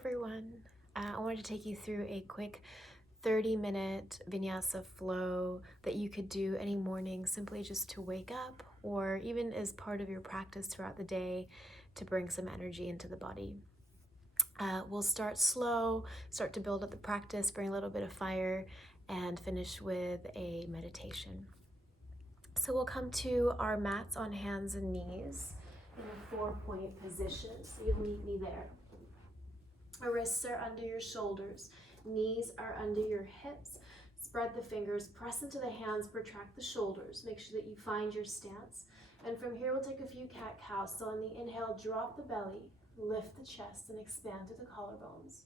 everyone. I wanted to take you through a quick 30-minute Vinyasa flow that you could do any morning simply just to wake up or even as part of your practice throughout the day to bring some energy into the body. We'll start slow, start to build up the practice, bring a little bit of fire, and finish with a meditation. So we'll come to our mats on hands and knees in a 4-point position. So you'll meet me there. Our wrists are under your shoulders, knees are under your hips. Spread the fingers, press into the hands, protract the shoulders. Make sure that you find your stance. And from here, we'll take a few cat-cows. So on the inhale, drop the belly, lift the chest, and expand to the collarbones.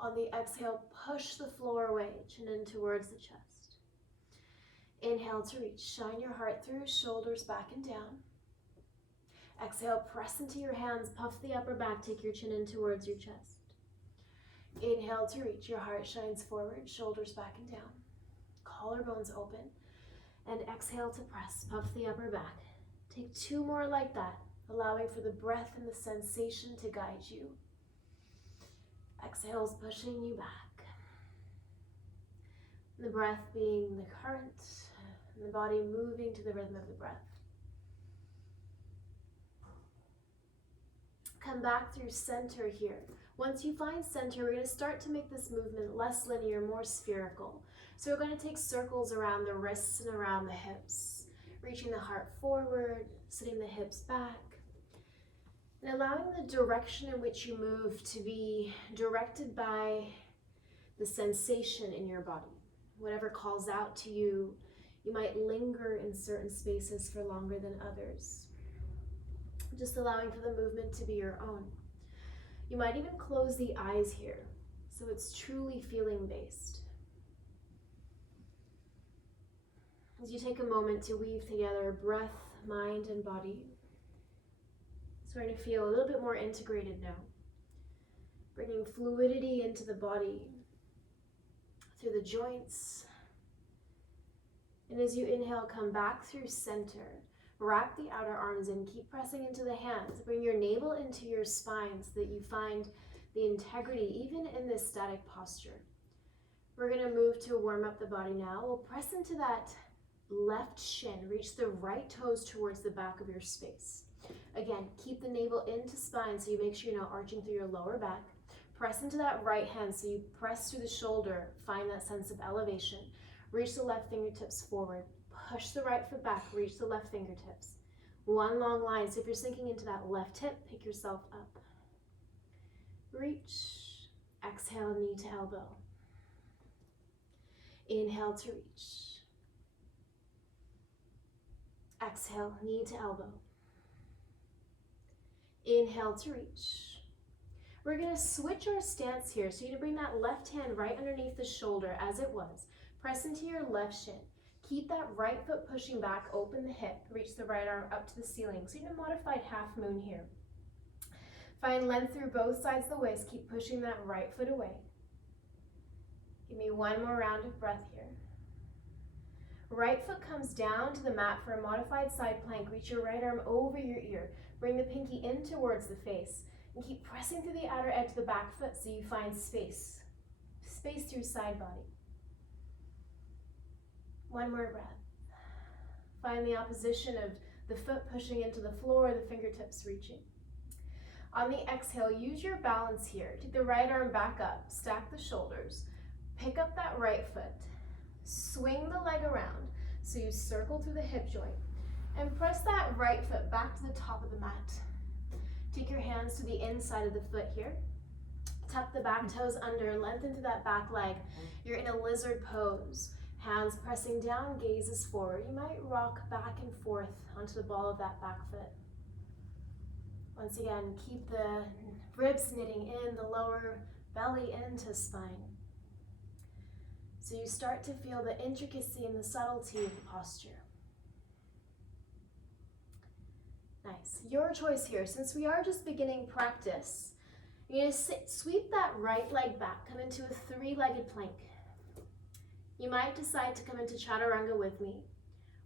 On the exhale, push the floor away, chin in towards the chest. Inhale to reach, shine your heart through, shoulders back and down. Exhale, press into your hands, puff the upper back, take your chin in towards your chest. Inhale to reach, your heart shines forward, shoulders back and down. Collarbones open. And exhale to press, puff the upper back. Take 2 more like that, allowing for the breath and the sensation to guide you. Exhale's pushing you back. The breath being the current, and the body moving to the rhythm of the breath. Come back through center here. Once you find center, we're going to start to make this movement less linear, more spherical. So we're going to take circles around the wrists and around the hips, reaching the heart forward, sitting the hips back, and allowing the direction in which you move to be directed by the sensation in your body. Whatever calls out to you, you might linger in certain spaces for longer than others. Just allowing for the movement to be your own. You might even close the eyes here, so it's truly feeling based. As you take a moment to weave together breath, mind, and body, starting to feel a little bit more integrated now. Bringing fluidity into the body, through the joints. And as you inhale, come back through center. Wrap the outer arms in, keep pressing into the hands. Bring your navel into your spine so that you find the integrity even in this static posture. We're going to move to warm up the body now. We'll press into that left shin. Reach the right toes towards the back of your space. Again, keep the navel into spine so you make sure you're not arching through your lower back. Press into that right hand so you press through the shoulder. Find that sense of elevation. Reach the left fingertips forward. Push the right foot back, reach the left fingertips. One long line, so if you're sinking into that left hip, pick yourself up. Reach, exhale, knee to elbow. Inhale to reach. Exhale, knee to elbow. Inhale to reach. We're gonna switch our stance here, so you're gonna bring that left hand right underneath the shoulder as it was. Press into your left shin. Keep that right foot pushing back, open the hip, reach the right arm up to the ceiling. So you're in a modified half moon here. Find length through both sides of the waist, keep pushing that right foot away. Give me 1 more round of breath here. Right foot comes down to the mat for a modified side plank. Reach your right arm over your ear. Bring the pinky in towards the face and keep pressing through the outer edge of the back foot so you find space. Space through side body. 1 more breath. Find the opposition of the foot pushing into the floor, the fingertips reaching. On the exhale, use your balance here. Take the right arm back up, stack the shoulders, pick up that right foot, swing the leg around so you circle through the hip joint, and press that right foot back to the top of the mat. Take your hands to the inside of the foot here. Tuck the back toes under, lengthen through that back leg. You're in a lizard pose. Hands pressing down, gazes forward. You might rock back and forth onto the ball of that back foot. Once again, keep the ribs knitting in, the lower belly into spine. So you start to feel the intricacy and the subtlety of the posture. Nice. Your choice here. Since we are just beginning practice, you're going to sweep that right leg back, come into a 3-legged plank. You might decide to come into chaturanga with me,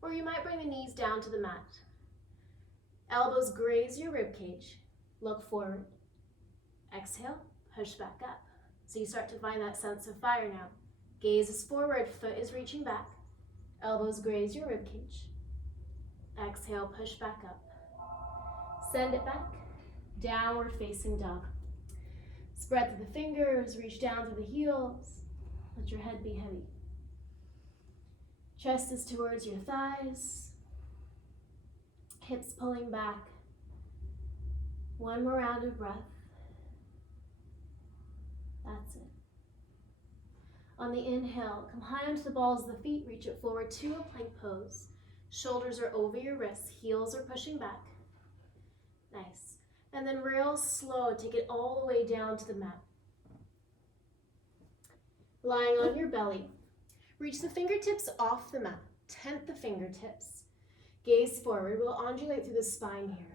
or you might bring the knees down to the mat. Elbows graze your rib cage. Look forward. Exhale, push back up. So you start to find that sense of fire now. Gaze is forward, foot is reaching back. Elbows graze your ribcage. Exhale, push back up. Send it back. Downward facing dog. Spread through the fingers, reach down through the heels. Let your head be heavy. Chest is towards your thighs. Hips pulling back. One more round of breath. That's it. On the inhale, come high onto the balls of the feet, reach it forward to a plank pose. Shoulders are over your wrists, heels are pushing back. Nice. And then real slow, take it all the way down to the mat. Lying on your belly, reach the fingertips off the mat, tent the fingertips. Gaze forward, we'll undulate through the spine here.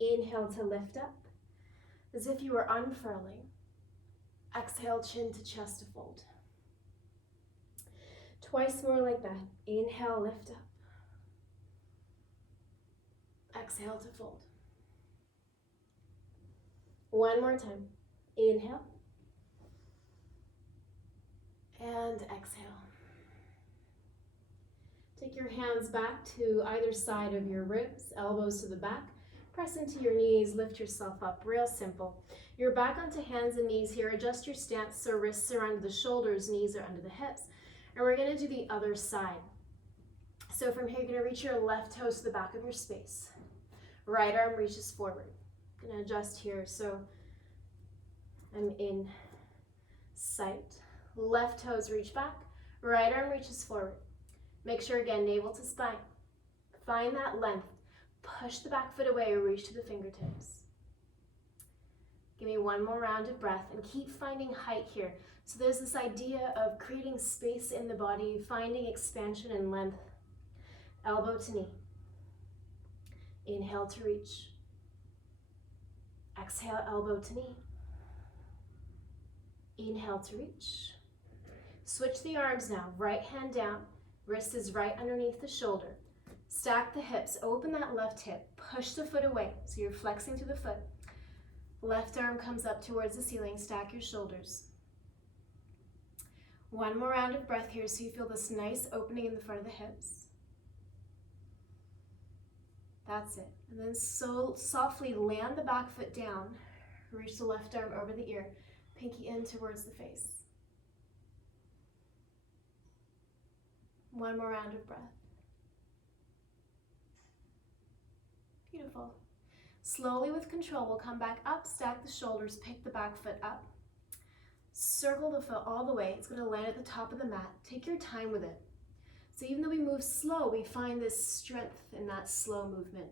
Inhale to lift up, as if you were unfurling. Exhale, chin to chest to fold. Twice more like that. Inhale, lift up. Exhale to fold. One more time. Inhale. And exhale. Take your hands back to either side of your ribs, elbows to the back. Press into your knees, lift yourself up, real simple. You're back onto hands and knees here. Adjust your stance so wrists are under the shoulders, knees are under the hips. And we're gonna do the other side. So from here, you're gonna reach your left toes to the back of your space. Right arm reaches forward. Gonna adjust here so I'm in sight. Left toes reach back, right arm reaches forward. Make sure again, navel to spine. Find that length. Push the back foot away or reach to the fingertips. Give me one more round of breath and keep finding height here. So there's this idea of creating space in the body, finding expansion and length. Elbow to knee. Inhale to reach. Exhale, elbow to knee. Inhale to reach. Switch the arms now. Right hand down. Wrist is right underneath the shoulder. Stack the hips. Open that left hip. Push the foot away. So you're flexing through the foot. Left arm comes up towards the ceiling. Stack your shoulders. One more round of breath here so you feel this nice opening in the front of the hips. That's it. And then so softly land the back foot down. Reach the left arm over the ear. Pinky in towards the face. One more round of breath. Beautiful. Slowly with control, we'll come back up, stack the shoulders, pick the back foot up. Circle the foot all the way. It's going to land at the top of the mat. Take your time with it. So even though we move slow, we find this strength in that slow movement.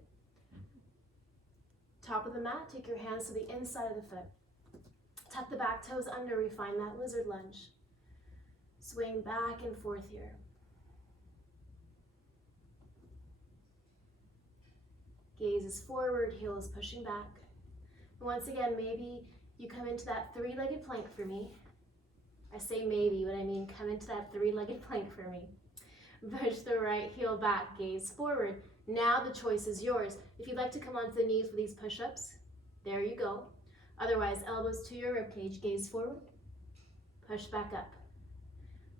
Top of the mat, take your hands to the inside of the foot. Tuck the back toes under, we find that lizard lunge. Swing back and forth here. Gaze is forward, heel is pushing back. And once again, maybe you come into that three-legged plank for me. I say maybe, but I mean come into that three-legged plank for me. Push the right heel back, gaze forward. Now the choice is yours. If you'd like to come onto the knees for these push-ups, there you go. Otherwise, elbows to your ribcage, gaze forward, push back up.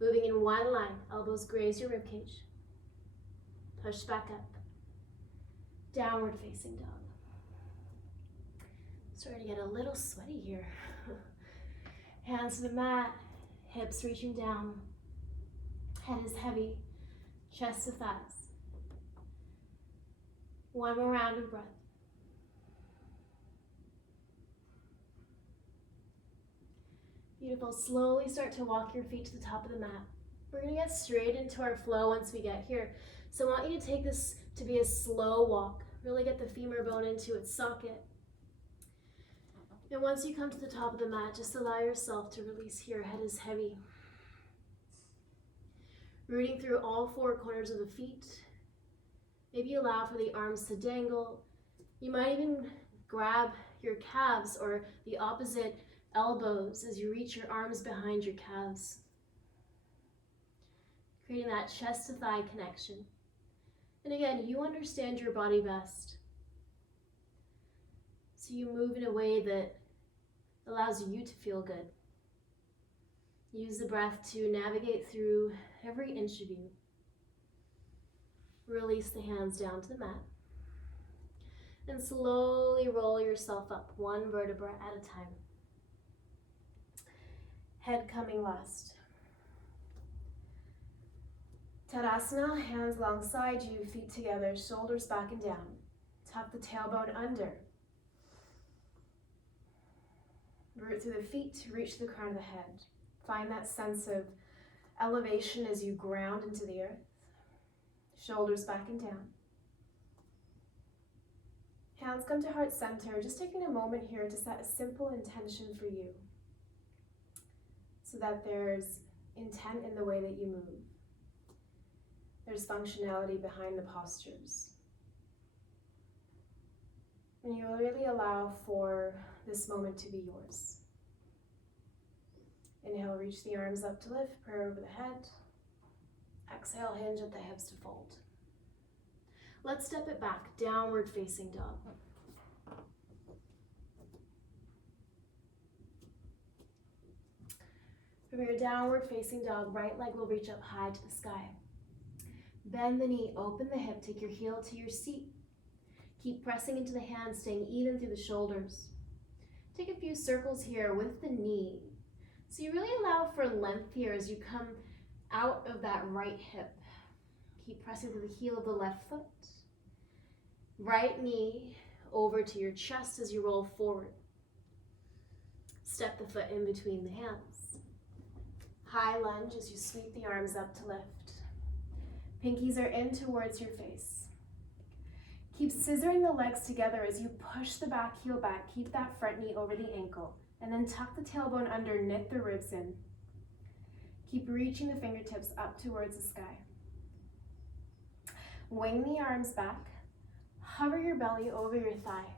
Moving in one line, elbows graze your ribcage, push back up. Downward facing dog. Starting to get a little sweaty here. Hands to the mat, hips reaching down. Head is heavy, chest to thighs. One more round of breath. Beautiful. Slowly start to walk your feet to the top of the mat. We're going to get straight into our flow once we get here. So I want you to take this to be a slow walk. Really get the femur bone into its socket. And once you come to the top of the mat, just allow yourself to release here. Head is heavy. Rooting through all four corners of the feet. Maybe allow for the arms to dangle. You might even grab your calves or the opposite elbows as you reach your arms behind your calves. Creating that chest to thigh connection. And again, you understand your body best. So you move in a way that allows you to feel good. Use the breath to navigate through every inch of you. Release the hands down to the mat. And slowly roll yourself up, one vertebra at a time. Head coming last. Tadasana, hands alongside you, feet together, shoulders back and down. Tuck the tailbone under. Root through the feet to reach the crown of the head. Find that sense of elevation as you ground into the earth. Shoulders back and down. Hands come to heart center. Just taking a moment here to set a simple intention for you so that there's intent in the way that you move. There's functionality behind the postures. And you will really allow for this moment to be yours. Inhale, reach the arms up to lift, prayer over the head. Exhale, hinge at the hips to fold. Let's step it back, downward facing dog. From your downward facing dog, right leg will reach up high to the sky. Bend the knee, open the hip, take your heel to your seat. Keep pressing into the hands, staying even through the shoulders. Take a few circles here with the knee. So you really allow for length here as you come out of that right hip. Keep pressing to the heel of the left foot. Right knee over to your chest as you roll forward. Step the foot in between the hands. High lunge as you sweep the arms up to lift. Pinkies are in towards your face. Keep scissoring the legs together as you push the back heel back. Keep that front knee over the ankle. And then tuck the tailbone under, knit the ribs in. Keep reaching the fingertips up towards the sky. Wing the arms back. Hover your belly over your thigh.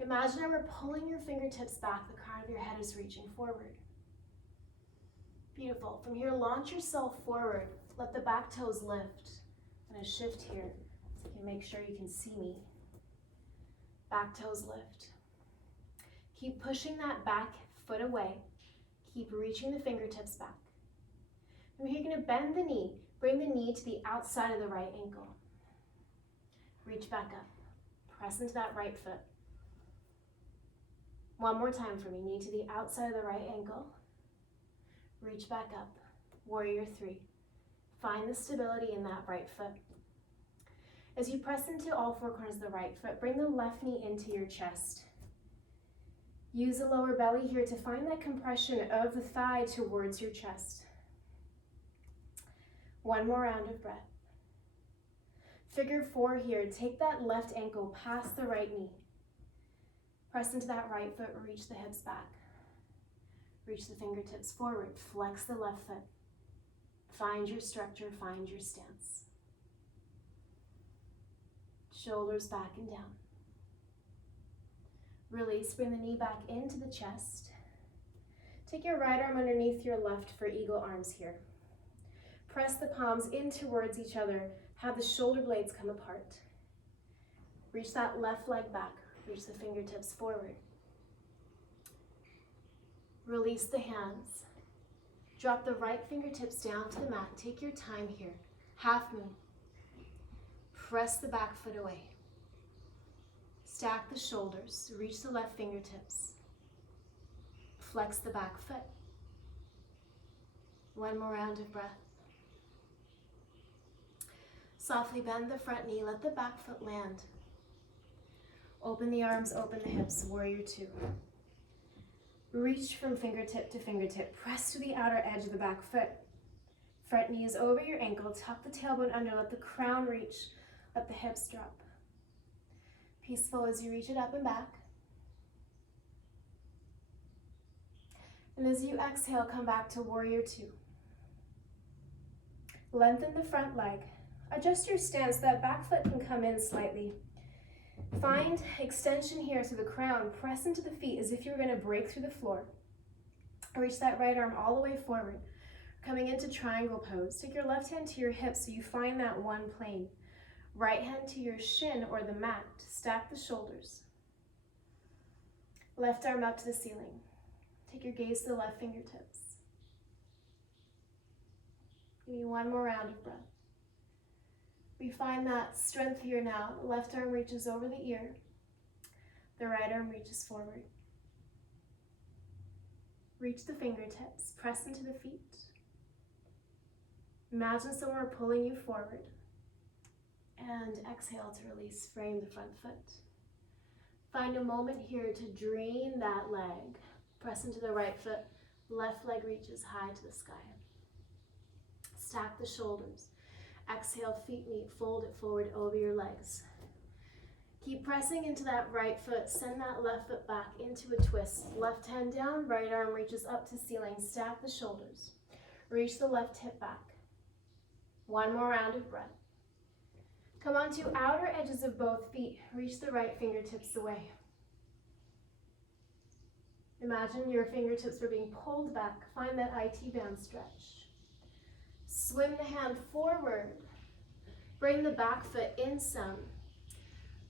Imagine how we're pulling your fingertips back, the crown of your head is reaching forward. Beautiful. From here, launch yourself forward. Let the back toes lift. I'm going to shift here so you can make sure you can see me. Back toes lift. Keep pushing that back foot away. Keep reaching the fingertips back. From here, you're going to bend the knee. Bring the knee to the outside of the right ankle. Reach back up. Press into that right foot. One more time for me. Knee to the outside of the right ankle. Reach back up. Warrior 3. Find the stability in that right foot. As you press into all four corners of the right foot, bring the left knee into your chest. Use the lower belly here to find that compression of the thigh towards your chest. One more round of breath. Figure 4 here. Take that left ankle past the right knee. Press into that right foot, reach the hips back. Reach the fingertips forward, flex the left foot. Find your structure, find your stance. Shoulders back and down. Release, bring the knee back into the chest. Take your right arm underneath your left for eagle arms here. Press the palms in towards each other. Have the shoulder blades come apart. Reach that left leg back. Reach the fingertips forward. Release the hands. Drop the right fingertips down to the mat. Take your time here. Half moon. Press the back foot away. Stack the shoulders. Reach the left fingertips. Flex the back foot. One more round of breath. Softly bend the front knee. Let the back foot land. Open the arms, open the hips. Warrior 2. Reach from fingertip to fingertip. Press to the outer edge of the back foot. Front knee is over your ankle. Tuck the tailbone under. Let the crown reach. Let the hips drop. Peaceful as you reach it up and back. And as you exhale, come back to Warrior 2. Lengthen the front leg. Adjust your stance. That back foot can come in slightly. Find extension here to the crown. Press into the feet as if you were going to break through the floor. Reach that right arm all the way forward. Coming into triangle pose. Take your left hand to your hip so you find that one plane. Right hand to your shin or the mat. Stack the shoulders. Left arm up to the ceiling. Take your gaze to the left fingertips. Give me one more round of breath. We find that strength here now. The left arm reaches over the ear. The right arm reaches forward. Reach the fingertips. Press into the feet. Imagine someone pulling you forward. And exhale to release. Frame the front foot. Find a moment here to drain that leg. Press into the right foot. Left leg reaches high to the sky. Stack the shoulders. Exhale, feet meet. Fold it forward over your legs. Keep pressing into that right foot. Send that left foot back into a twist. Left hand down, right arm reaches up to ceiling. Stack the shoulders. Reach the left hip back. One more round of breath. Come onto outer edges of both feet. Reach the right fingertips away. Imagine your fingertips are being pulled back. Find that IT band stretch. Swing the hand forward. Bring the back foot in some.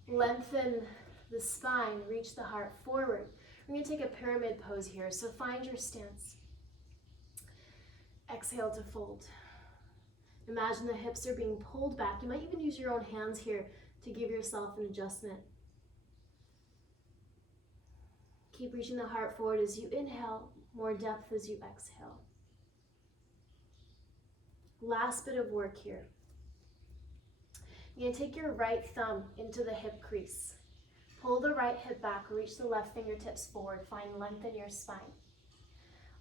Lengthen the spine. Reach the heart forward. We're going to take a pyramid pose here, so find your stance. Exhale to fold. Imagine the hips are being pulled back. You might even use your own hands here to give yourself an adjustment. Keep reaching the heart forward as you inhale, more depth as you exhale. Last bit of work here. You're going to take your right thumb into the hip crease. Pull the right hip back, reach the left fingertips forward. Find length in your spine.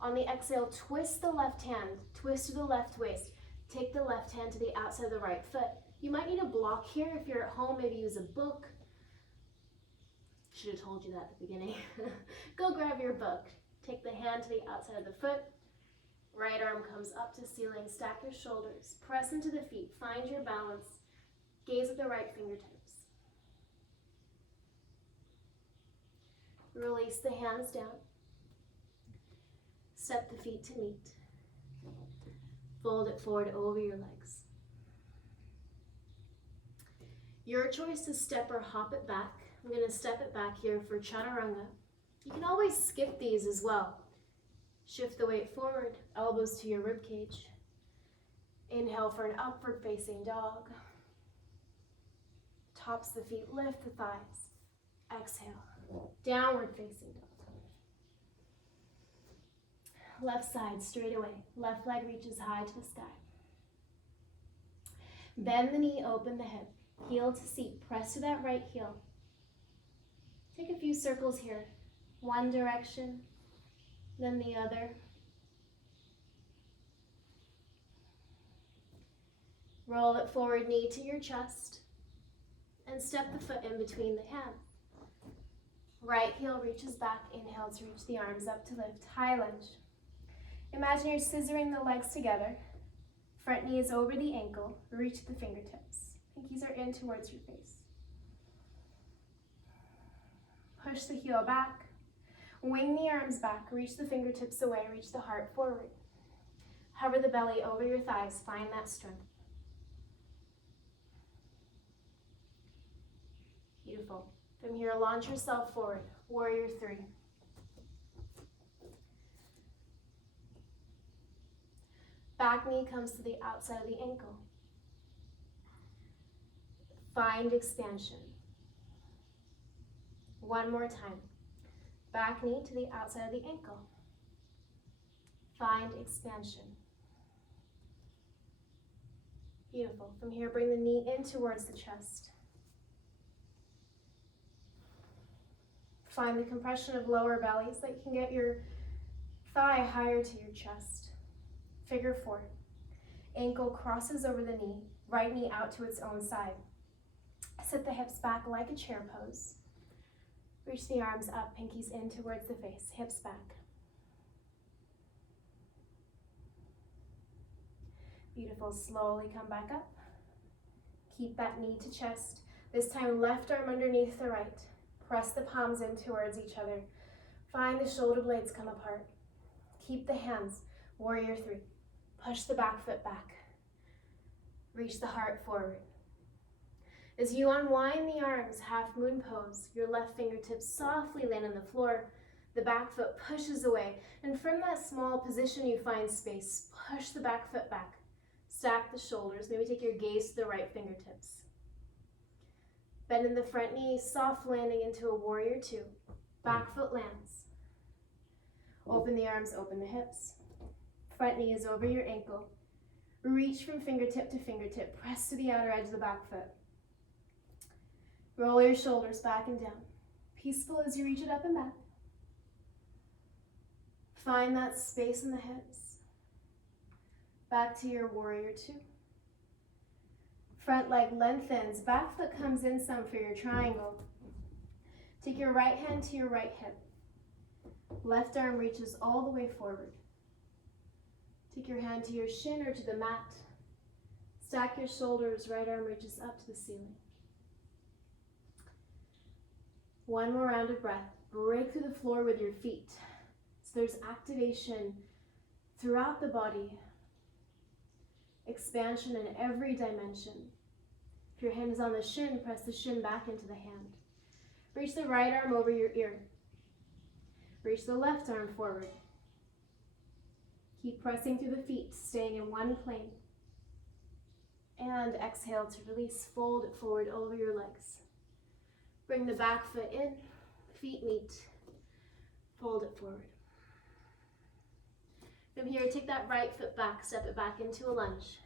On the exhale, twist the left hand, twist to the left waist. Take the left hand to the outside of the right foot. You might need a block here. If you're at home, maybe use a book. Should have told you that at the beginning. Go grab your book. Take the hand to the outside of the foot. Right arm comes up to ceiling. Stack your shoulders. Press into the feet. Find your balance. Gaze at the right fingertips. Release the hands down. Step the feet to meet. Fold it forward over your legs. Your choice to step or hop it back. I'm going to step it back here for chaturanga. You can always skip these as well. Shift the weight forward, elbows to your rib cage. Inhale for an upward facing dog. Tops the feet, lift the thighs. Exhale, downward facing dog. Left side straight away. Left leg reaches high to the sky. Bend the knee, open the hip. Heel to seat. Press to that right heel. Take a few circles here. One direction, then the other. Roll it forward, knee to your chest. And step the foot in between the hands. Right heel reaches back. Inhale to reach the arms up to lift. High lunge. Imagine you're scissoring the legs together. Front knee is over the ankle. Reach the fingertips. Pinkies are in towards your face. Push the heel back. Wing the arms back. Reach the fingertips away. Reach the heart forward. Hover the belly over your thighs. Find that strength. Beautiful. From here, launch yourself forward. Warrior 3. Back knee comes to the outside of the ankle. Find expansion. One more time. Back knee to the outside of the ankle. Find expansion. Beautiful. From here, bring the knee in towards the chest. Find the compression of lower belly so that you can get your thigh higher to your chest. Figure 4. Ankle crosses over the knee, right knee out to its own side. Sit the hips back like a chair pose. Reach the arms up, pinkies in towards the face, hips back. Beautiful, slowly come back up. Keep that knee to chest. This time left arm underneath the right. Press the palms in towards each other. Find the shoulder blades come apart. Keep the hands, warrior 3. Push the back foot back. Reach the heart forward. As you unwind the arms, half moon pose, your left fingertips softly land on the floor. The back foot pushes away. And from that small position, you find space. Push the back foot back. Stack the shoulders. Maybe take your gaze to the right fingertips. Bend in the front knee, soft landing into a warrior two. Back foot lands. Open the arms, open the hips. Front knee is over your ankle. Reach from fingertip to fingertip. Press to the outer edge of the back foot. Roll your shoulders back and down. Peaceful as you reach it up and back. Find that space in the hips. Back to your warrior two. Front leg lengthens. Back foot comes in some for your triangle. Take your right hand to your right hip. Left arm reaches all the way forward. Take your hand to your shin or to the mat. Stack your shoulders, right arm reaches up to the ceiling. One more round of breath. Break through the floor with your feet. So there's activation throughout the body. Expansion in every dimension. If your hand is on the shin, press the shin back into the hand. Reach the right arm over your ear. Reach the left arm forward. Keep pressing through the feet, staying in one plane. And exhale to release, fold it forward over your legs. Bring the back foot in, feet meet, fold it forward. From here, take that right foot back, step it back into a lunge.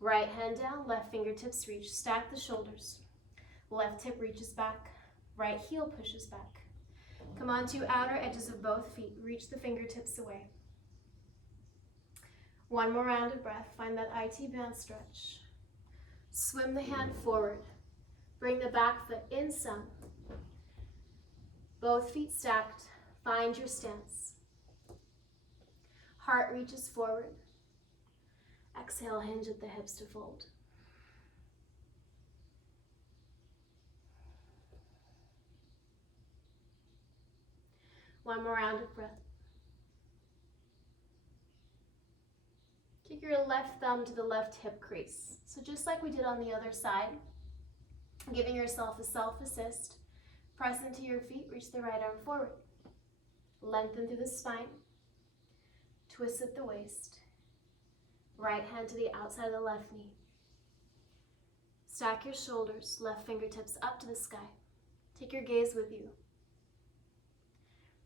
Right hand down, left fingertips reach, stack the shoulders. Left hip reaches back, right heel pushes back. Come onto outer edges of both feet, reach the fingertips away. One more round of breath, find that IT band stretch. Swim the hand forward, bring the back foot in some. Both feet stacked, find your stance. Heart reaches forward. Exhale, hinge at the hips to fold. One more round of breath. Take your left thumb to the left hip crease. So just like we did on the other side, giving yourself a self-assist, press into your feet, reach the right arm forward. Lengthen through the spine, twist at the waist. Right hand to the outside of the left knee. Stack your shoulders, left fingertips up to the sky. Take your gaze with you.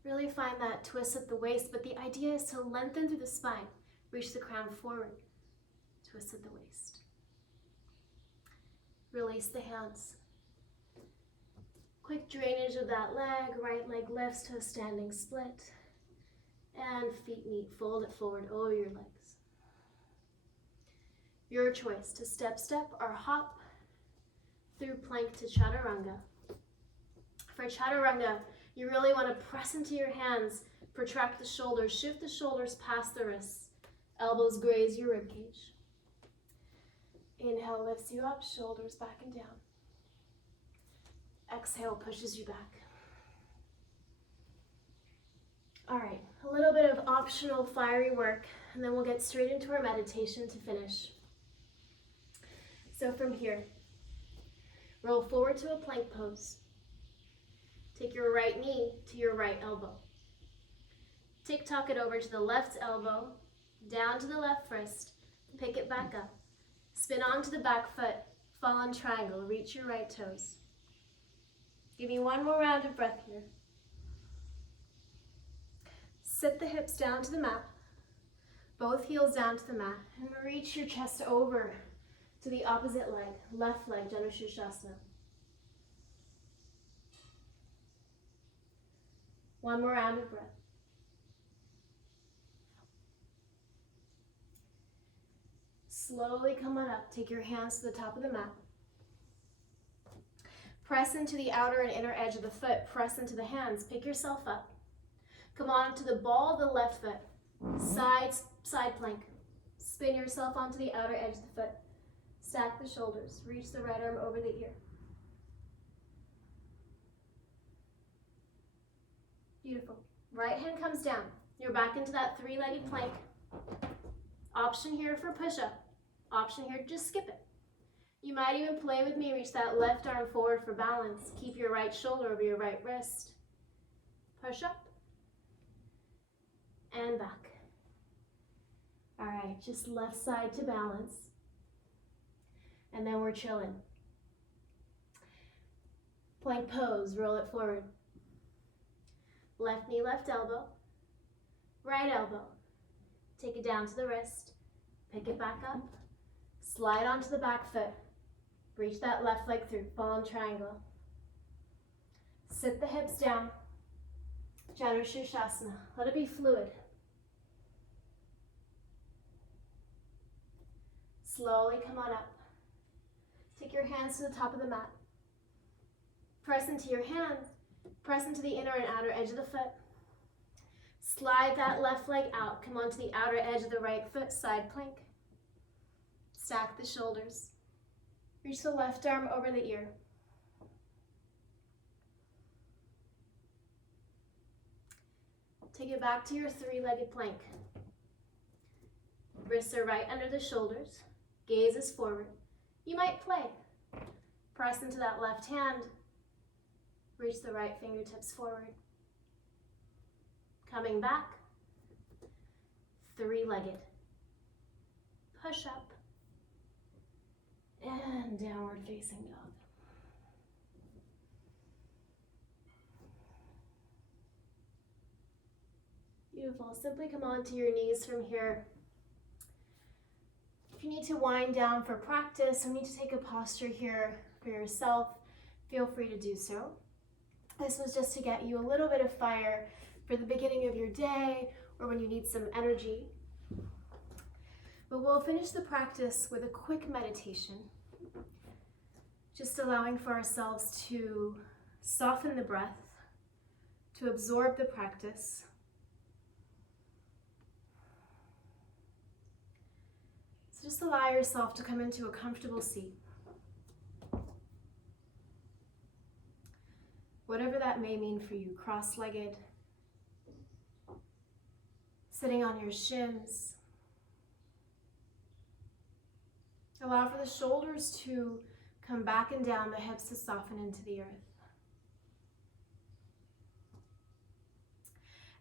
Really find that twist at the waist, but the idea is to lengthen through the spine. Reach the crown forward, twist at the waist. Release the hands. Quick drainage of that leg, right leg lifts to a standing split. And feet meet, fold it forward over your legs. Your choice to step, step, or hop through plank to chaturanga. For chaturanga, you really want to press into your hands, protract the shoulders, shift the shoulders past the wrists. Elbows graze your ribcage. Inhale lifts you up, shoulders back and down. Exhale pushes you back. All right, a little bit of optional fiery work, and then we'll get straight into our meditation to finish. So from here, roll forward to a plank pose. Take your right knee to your right elbow. Tick-tock it over to the left elbow, down to the left wrist, pick it back up. Spin onto the back foot, fall in triangle, reach your right toes. Give me one more round of breath here. Sit the hips down to the mat, both heels down to the mat, and reach your chest over to the opposite leg, left leg, Janushirshasana. One more round of breath. Slowly come on up. Take your hands to the top of the mat. Press into the outer and inner edge of the foot. Press into the hands. Pick yourself up. Come on to the ball of the left foot. Side plank. Spin yourself onto the outer edge of the foot. Stack the shoulders. Reach the right arm over the ear. Beautiful. Right hand comes down. You're back into that three-legged plank. Option here for push-up. Option here to just skip it. You might even play with me, reach that left arm forward for balance. Keep your right shoulder over your right wrist. Push up, and back. All right, just left side to balance. And then we're chilling. Plank pose, roll it forward. Left knee, left elbow. Right elbow. Take it down to the wrist. Pick it back up. Slide onto the back foot. Reach that left leg through, fallen triangle. Sit the hips down. Janushirshasana. Let it be fluid. Slowly come on up. Take your hands to the top of the mat. Press into your hands. Press into the inner and outer edge of the foot. Slide that left leg out. Come onto the outer edge of the right foot, side plank. Stack the shoulders. Reach the left arm over the ear. Take it back to your three-legged plank. Wrists are right under the shoulders. Gaze is forward. You might play. Press into that left hand. Reach the right fingertips forward. Coming back. Three-legged. Push up. And downward facing dog. Beautiful. Simply come onto your knees from here. If you need to wind down for practice or need to take a posture here for yourself, feel free to do so. This was just to get you a little bit of fire for the beginning of your day or when you need some energy. But we'll finish the practice with a quick meditation, just allowing for ourselves to soften the breath, to absorb the practice. So just allow yourself to come into a comfortable seat. Whatever that may mean for you, cross-legged, sitting on your shins. Allow for the shoulders to come back and down, the hips to soften into the earth.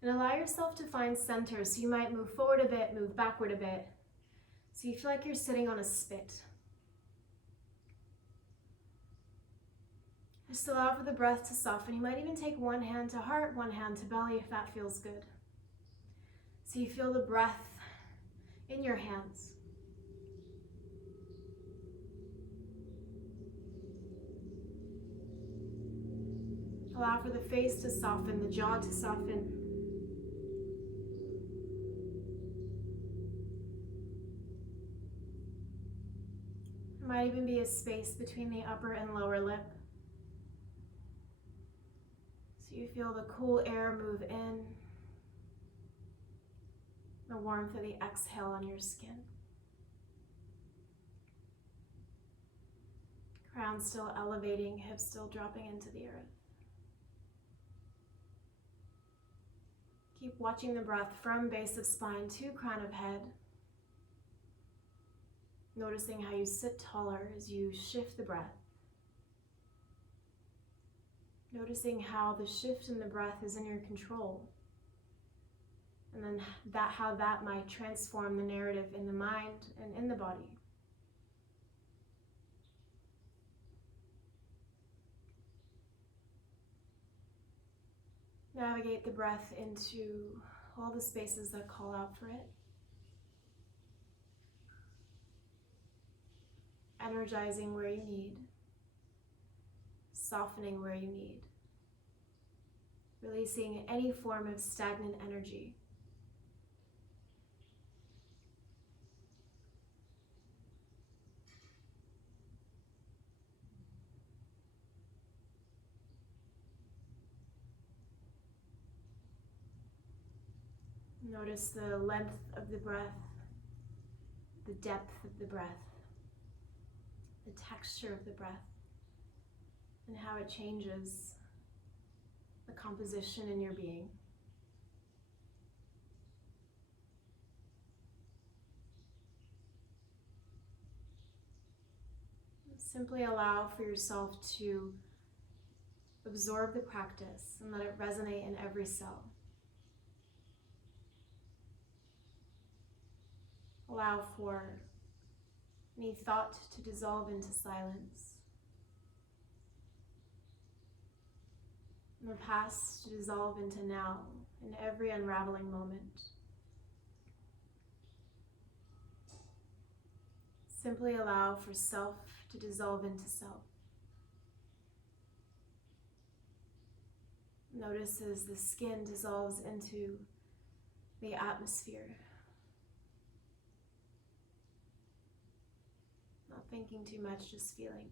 And allow yourself to find center. So you might move forward a bit, move backward a bit. So you feel like you're sitting on a spit. Just allow for the breath to soften. You might even take one hand to heart, one hand to belly if that feels good. So you feel the breath in your hands. Allow for the face to soften, the jaw to soften. There might even be a space between the upper and lower lip. So you feel the cool air move in, the warmth of the exhale on your skin. Crown still elevating, hips still dropping into the earth. Keep watching the breath from base of spine to crown of head. Noticing how you sit taller as you shift the breath. Noticing how the shift in the breath is in your control. And then how that might transform the narrative in the mind and in the body. Navigate the breath into all the spaces that call out for it. Energizing where you need. Softening where you need. Releasing any form of stagnant energy. Notice the length of the breath, the depth of the breath, the texture of the breath, and how it changes the composition in your being. Simply allow for yourself to absorb the practice and let it resonate in every cell. Allow for any thought to dissolve into silence, and the past to dissolve into now in every unraveling moment. Simply allow for self to dissolve into self. Notice as the skin dissolves into the atmosphere. Not thinking too much, just feeling.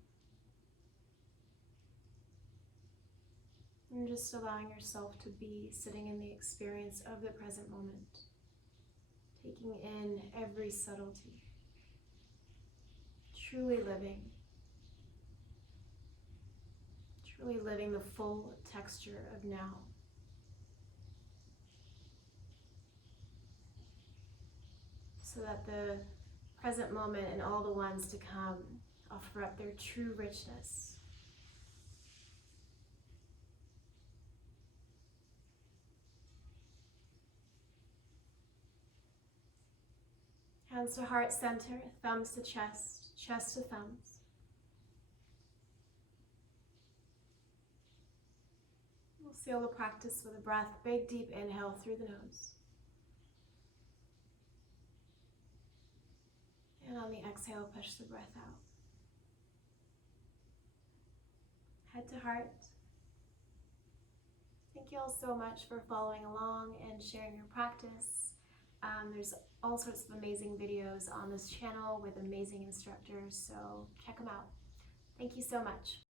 And just allowing yourself to be sitting in the experience of the present moment, taking in every subtlety, truly living the full texture of now. So that the present moment and all the ones to come offer up their true richness. Hands to heart center, thumbs to chest, chest to thumbs. We'll seal the practice with a breath. Big, deep inhale through the nose. And on the exhale, push the breath out. Head to heart. Thank you all so much for following along and sharing your practice. There's all sorts of amazing videos on this channel with amazing instructors, so check them out. Thank you so much.